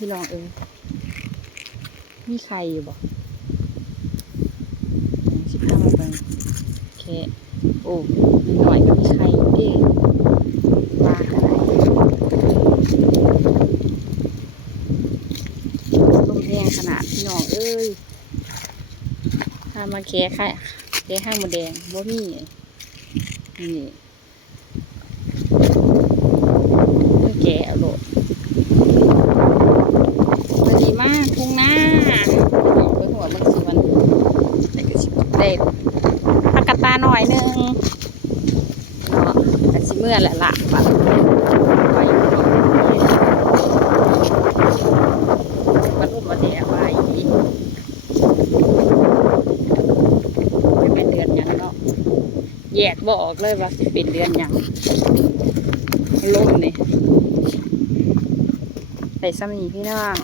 พี่น้องมีใครอยู่บ่15มาไปแค่โอ้มีหน่อยก็มีใครอยู่ดิว่าอะไรลมแรงขนาดพี่น้องถ้ามาแค่ห้างหมูแดงบ่มีนี่มันแก่เอาโลดมันดีมากทุ่งหน้าออกไปหัวมันสิมันแต่ก็สิได้ผักกาดตาหน่อยนึงเนาะแต่สิเมื่อแหละละบัดไปมันอุ้มมาแถวไว้จะเป็นเดือนยังเนาะแยกบ่ออกเลยว่าสิเป็นเดือนยังลมนี่ใส่ซ้ำนี่พี่น้อง